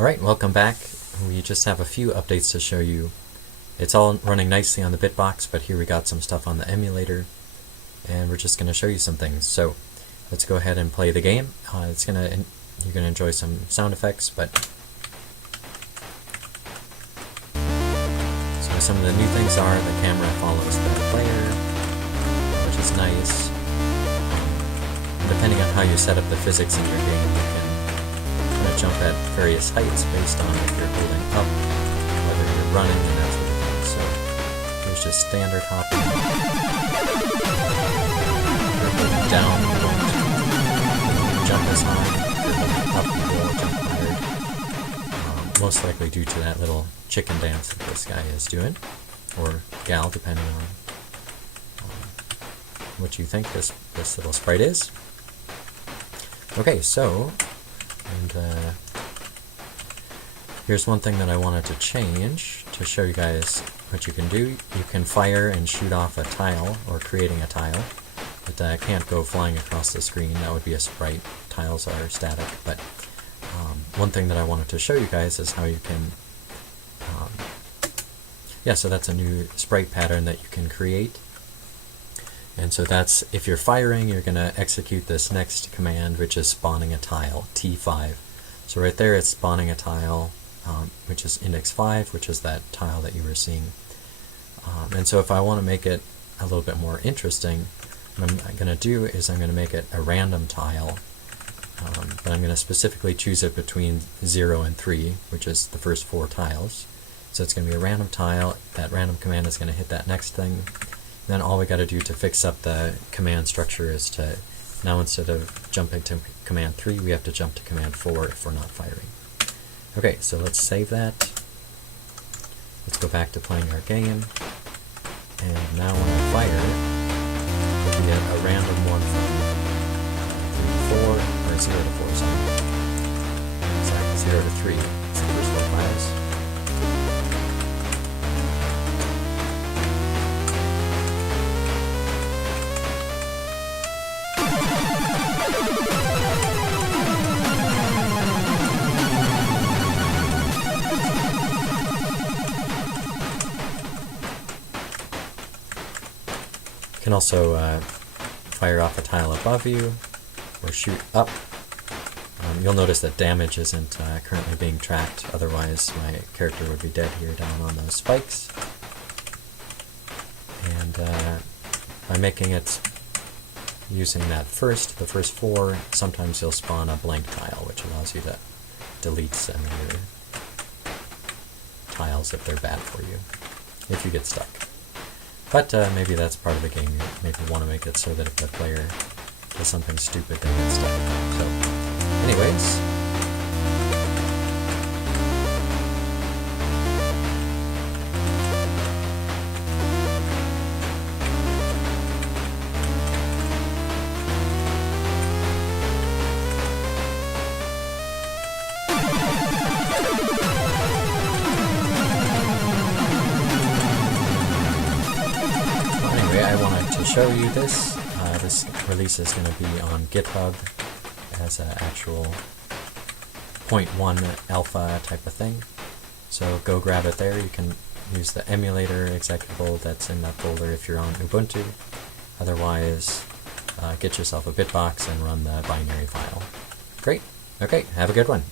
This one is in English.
Alright, welcome back. We just have a few updates to show you. It's all running nicely on the Bitbox, but here we got some stuff on the emulator, and we're just going to show you some things. So let's go ahead and play the game. You're going to enjoy some sound effects, but so some of the new things are the camera follows the player, which is nice. Depending on how you set up the physics in your game, you can kind of jump at various heights based on if you're holding up, whether you're running, and that sort of thing. So here's just standard hopping. If you're holding down, you won't jump as high. If you're holding up, you will jump higher. Most likely due to that little chicken dance that this guy is doing, or gal, depending on what you think this little sprite is. Okay, so, here's one thing that I wanted to change to show you guys what you can do. You can fire and shoot off a tile, or creating a tile, but can't go flying across the screen. That would be a sprite. Tiles are static, but one thing that I wanted to show you guys is how you can, so that's a new sprite pattern that you can create. And so that's, if you're firing, you're going to execute this next command, which is spawning a tile, T5. So right there it's spawning a tile, which is index 5, which is that tile that you were seeing. And so if I want to make it a little bit more interesting, what I'm going to do is I'm going to make it a random tile, but I'm going to specifically choose it between 0 and 3, which is the first 4 tiles. So it's going to be a random tile. That random command is going to hit that next thing. Then all we got to do to fix up the command structure is to, now instead of jumping to command 3, we have to jump to command 4 if we're not firing. Okay, so let's save that. Let's go back to playing our game. And now when I fire, it'll be a random one from 4, or 0 to 4, sorry. 0 to 3. It's the first 4 tiles. You can also fire off a tile above you, or shoot up. You'll notice that damage isn't currently being tracked, otherwise my character would be dead here down on those spikes. And by making it using that the first 4, sometimes you'll spawn a blank tile, which allows you to delete some of your tiles if they're bad for you, if you get stuck. But maybe that's part of the game. You maybe want to make it so that if the player does something stupid, they get stuck. So, anyways. I wanted to show you this. This release is going to be on GitHub as an actual 0.1 alpha type of thing. So go grab it there. You can use the emulator executable that's in that folder if you're on Ubuntu. Otherwise, get yourself a Bitbox and run the binary file. Great. Okay, have a good one.